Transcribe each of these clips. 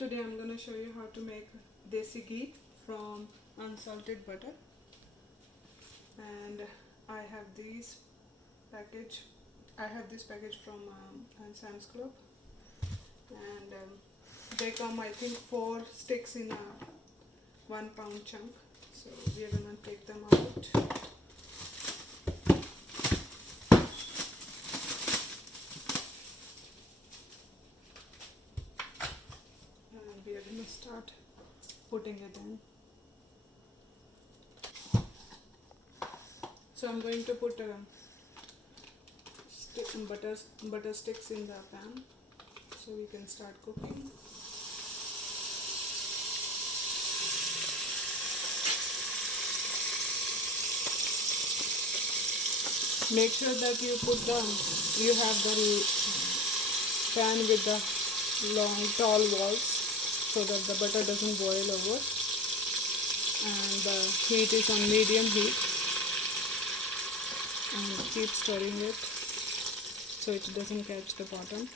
Today I'm going to show you how to make Desi Ghee from unsalted butter. And I have this package from Sam's Club, and they come, I think, 4 sticks in a 1 pound chunk. So we are going to take them out. And we are going to start putting it in. So I'm going to put butter sticks in the pan so we can start cooking. Make sure that you have the pan with the long tall walls so that the butter doesn't boil over, and the heat is on medium heat, and keep stirring it so it doesn't catch the bottom.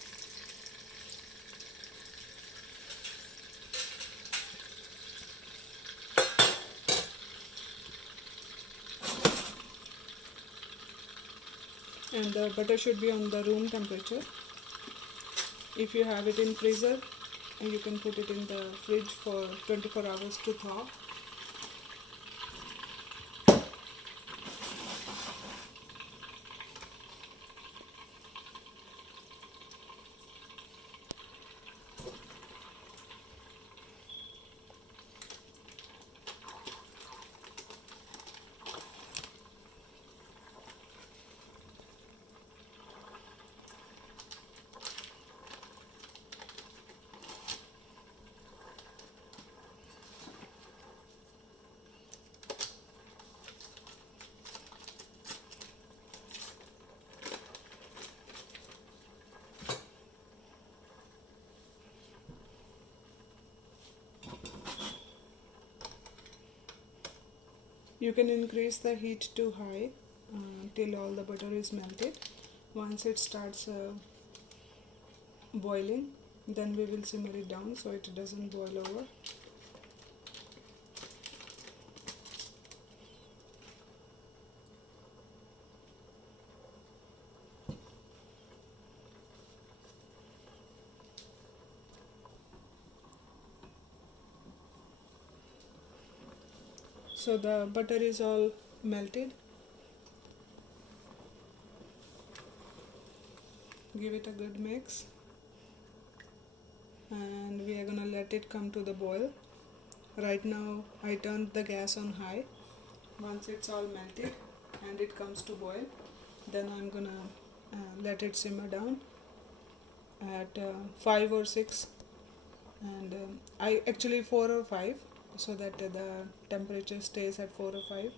And the butter should be on the room temperature. If you have it in freezer, you can put it in the fridge for 24 hours to thaw. You can increase the heat to high till all the butter is melted. Once it starts boiling, then we will simmer it down so it doesn't boil over. So the butter is all melted. Give it a good mix, and we are gonna let it come to the boil. Right now I turned the gas on high. Once it's all melted and it comes to boil, then I'm gonna let it simmer down at 5 or 6, and I actually 4 or 5, so that the temperature stays at 4 or 5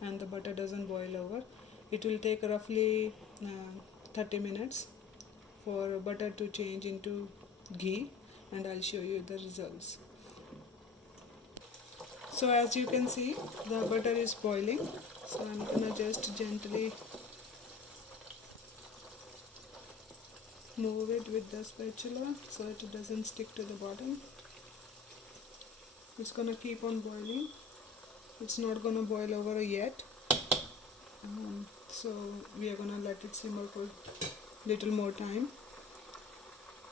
and the butter doesn't boil over. It will take roughly 30 minutes for butter to change into ghee, and I'll show you the results. So as you can see, the butter is boiling, so I'm gonna just gently move it with the spatula so it doesn't stick to the bottom. It's gonna keep on boiling. It's not gonna boil over yet, so we are gonna let it simmer for little more time,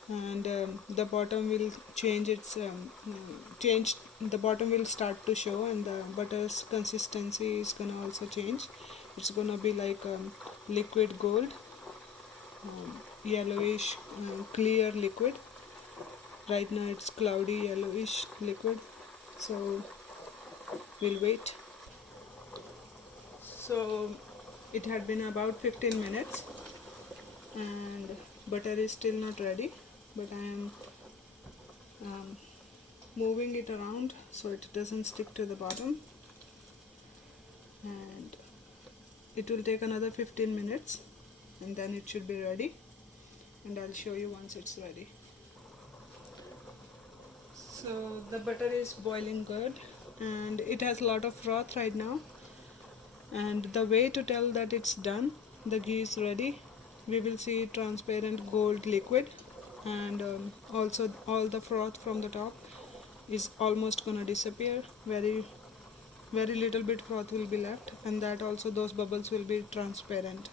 and the bottom will the bottom will start to show, and the butter's consistency is gonna also change. It's gonna be like liquid gold, yellowish clear liquid. Right now it's cloudy yellowish liquid, so we'll wait. So it had been about 15 minutes and butter is still not ready, but I am moving it around so it doesn't stick to the bottom, and it will take another 15 minutes and then it should be ready, and I'll show you once it's ready. So the butter is boiling good and it has a lot of froth right now, and the way to tell that it's done, the ghee is ready, we will see transparent gold liquid and also all the froth from the top is almost gonna disappear. Very little bit froth will be left, and that also those bubbles will be transparent,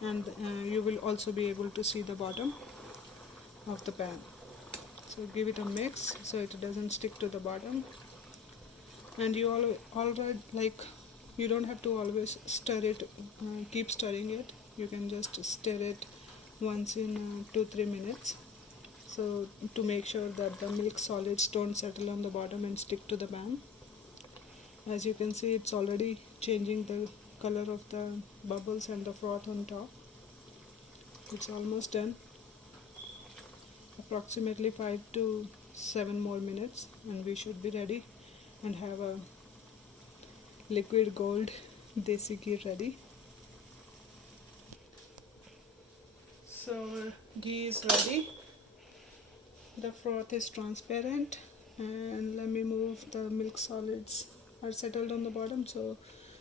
and you will also be able to see the bottom of the pan. So give it a mix so it doesn't stick to the bottom, and you already like you don't have to always stir it, keep stirring it. You can just stir it once in 2-3 minutes, so to make sure that the milk solids don't settle on the bottom and stick to the pan. As you can see, it's already changing the color of the bubbles and the froth on top. It's almost done. Approximately 5 to 7 more minutes and we should be ready and have a liquid gold desi ghee ready. So our ghee is ready. The froth is transparent, and let me move the milk solids are settled on the bottom, so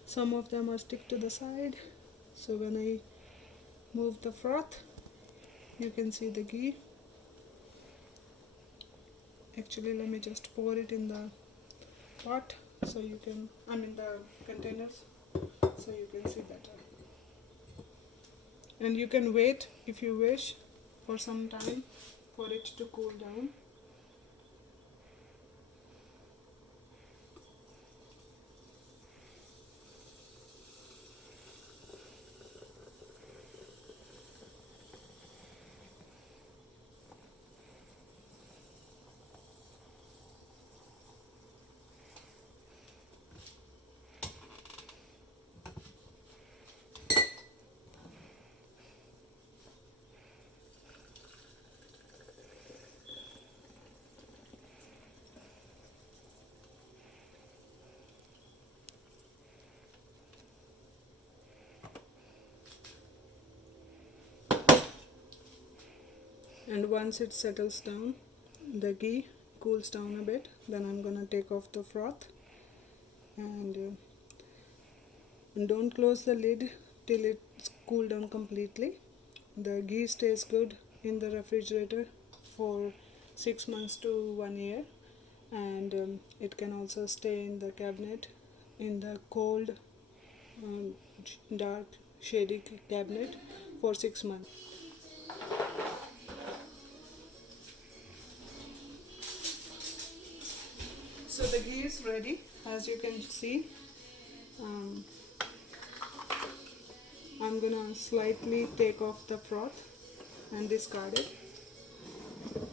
some of them are stick to the side. So when I move the froth, you can see the ghee. Actually, let me just pour it in the pot so you can, the containers, so you can see better. And you can wait if you wish for some time for it to cool down. And once it settles down, the ghee cools down a bit, then I'm gonna take off the froth, and don't close the lid till it's cooled down completely. The ghee stays good in the refrigerator for 6 months to 1 year, and it can also stay in the cabinet, in the cold, dark, shady cabinet for 6 months. So the ghee is ready, as you can see. I'm gonna slightly take off the froth and discard it,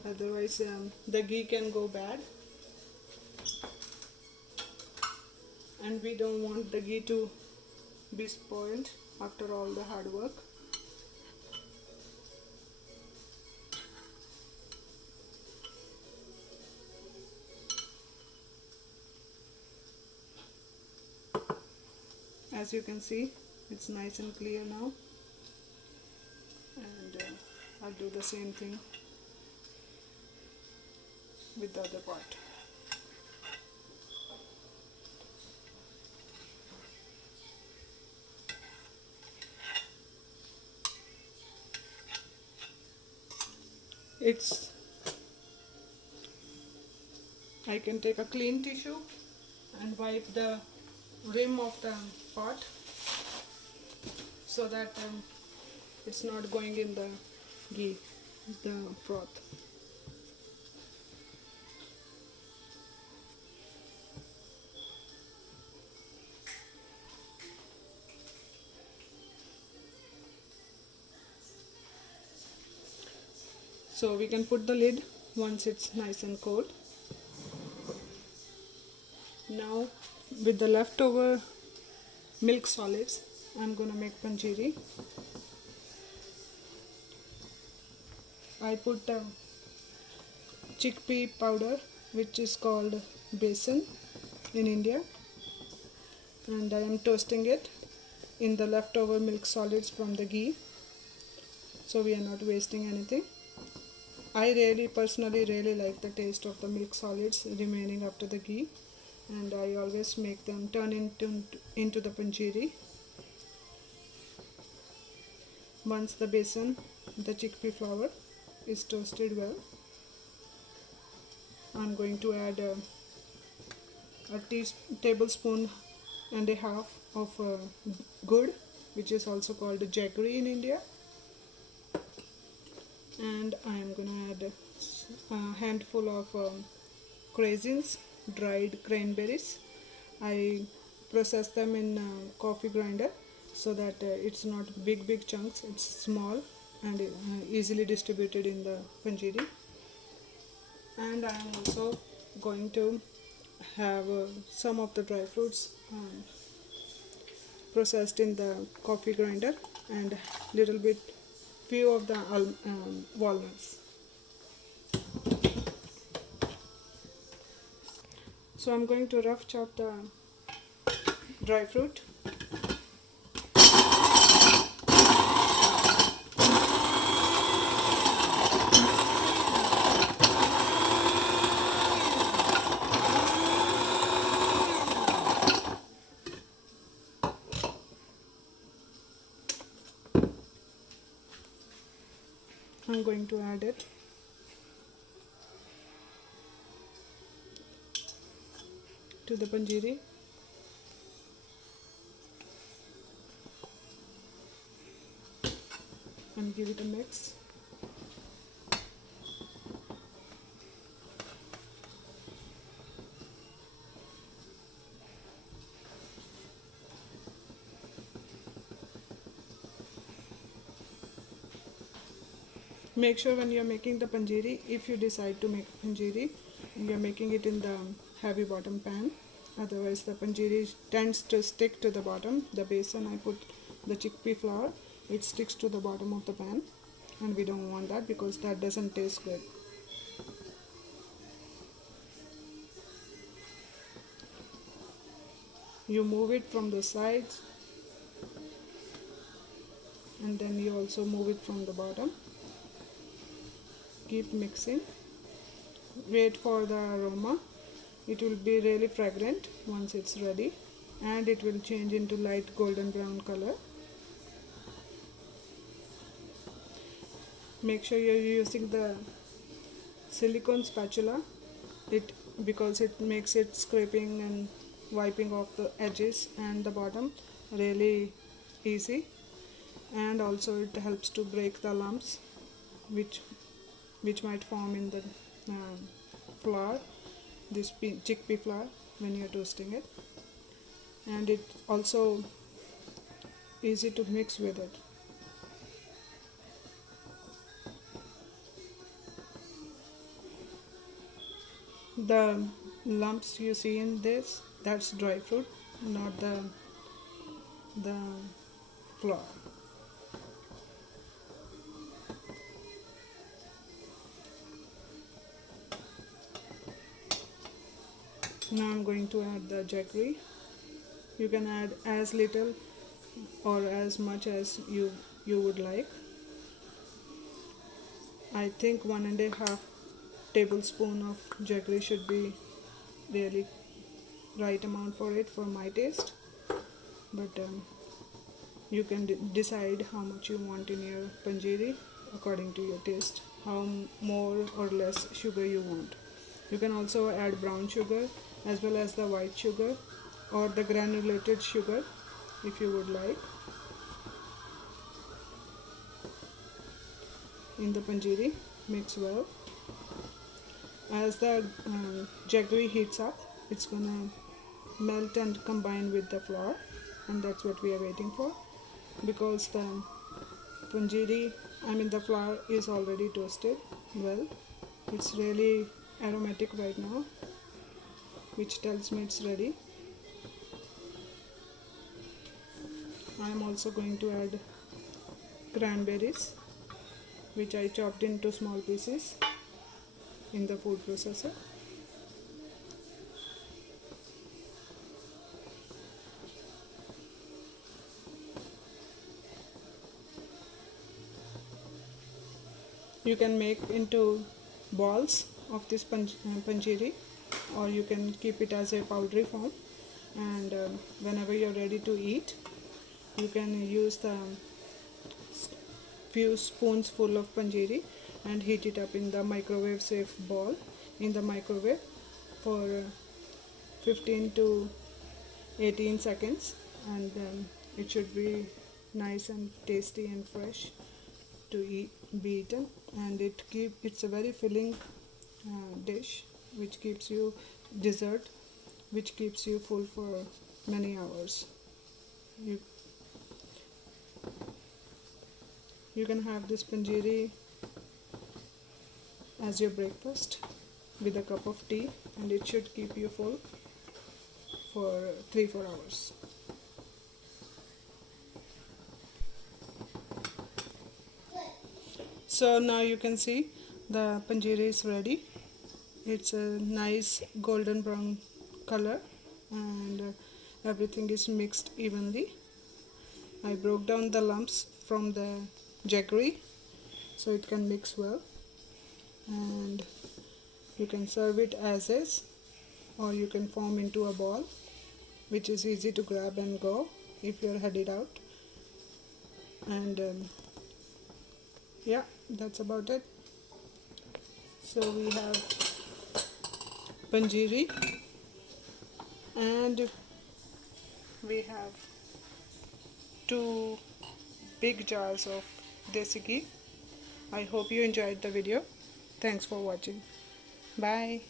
otherwise the ghee can go bad, and we don't want the ghee to be spoiled after all the hard work. As you can see, it's nice and clear now, and I'll do the same thing with the other part. I can take a clean tissue and wipe the rim of the pot so that it's not going in the ghee, the froth. So we can put the lid once it's nice and cold. Now with the leftover milk solids, I'm gonna make panjeeri. I put chickpea powder, which is called besan in India, and I am toasting it in the leftover milk solids from the ghee, so we are not wasting anything. I personally really like the taste of the milk solids remaining after the ghee, and I always make them turn into the panjeeri. Once the besan, the chickpea flour, is toasted well, I'm going to add a tablespoon and a half of gur, which is also called jaggery in India, and I am going to add a handful of craisins, dried cranberries. I process them in coffee grinder so that it's not big chunks, it's small and easily distributed in the panjeeri. And I am also going to have some of the dry fruits processed in the coffee grinder, and little bit few of the walnuts. So I'm going to rough chop the dry fruit. I'm going to add it to the panjeeri. And give it a mix. Make sure when you are making the panjeeri, if you decide to make panjeeri, you are making it in the heavy bottom pan. Otherwise the panjeeri tends to stick to the bottom. The basin I put the chickpea flour, it sticks to the bottom of the pan, and we don't want that because that doesn't taste good. You move it from the sides, and then you also move it from the bottom. Keep mixing. Wait for the aroma. It will be really fragrant once it's ready, and it will change into light golden brown color. Make sure you're using the silicone spatula, because it makes it scraping and wiping off the edges and the bottom really easy, and also it helps to break the lumps which might form in the flour, this chickpea flour, when you're toasting it. And it's also easy to mix with it. The lumps you see in this, that's dry fruit, not the flour. Now I'm going to add the jaggery. You can add as little or as much as you would like. I think 1.5 tablespoon of jaggery should be really right amount for it, for my taste, but you can decide how much you want in your panjeeri according to your taste, how more or less sugar you want. You can also add brown sugar as well as the white sugar or the granulated sugar if you would like in the panjeeri. Mix well. As the jaggery heats up, it's gonna melt and combine with the flour, and that's what we are waiting for, because the the flour is already toasted well. It's really aromatic right now, which tells me it's ready. I am also going to add cranberries, which I chopped into small pieces in the food processor. You can make into balls of this panjeeri, or you can keep it as a powdery form, and whenever you're ready to eat, you can use the few spoons full of panjeeri and heat it up in the microwave safe bowl in the microwave for 15 to 18 seconds, and then it should be nice and tasty and fresh to be eaten. And it's a very filling dish which keeps you dessert which keeps you full for many hours. You can have this panjeeri as your breakfast with a cup of tea, and it should keep you full for 3-4 hours. So now you can see the panjeeri is ready. It's a nice golden brown color, and everything is mixed evenly. I broke down the lumps from the jaggery so it can mix well, and you can serve it as is, or you can form into a ball which is easy to grab and go if you're headed out. And yeah, that's about it. So we have panjeeri, and we have 2 big jars of Desi Ghee. I hope you enjoyed the video. Thanks for watching. Bye.